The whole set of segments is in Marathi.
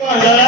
Come on, guys.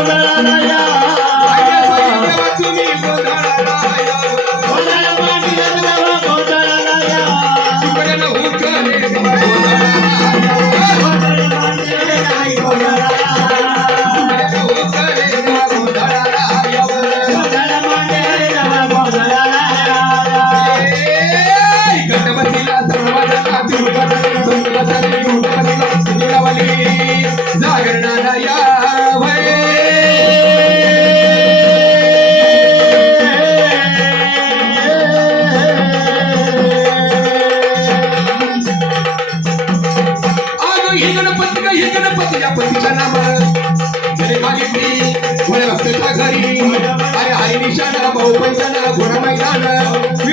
না घरी अरे हरी निशाणा भाऊ पैशाणा घोडा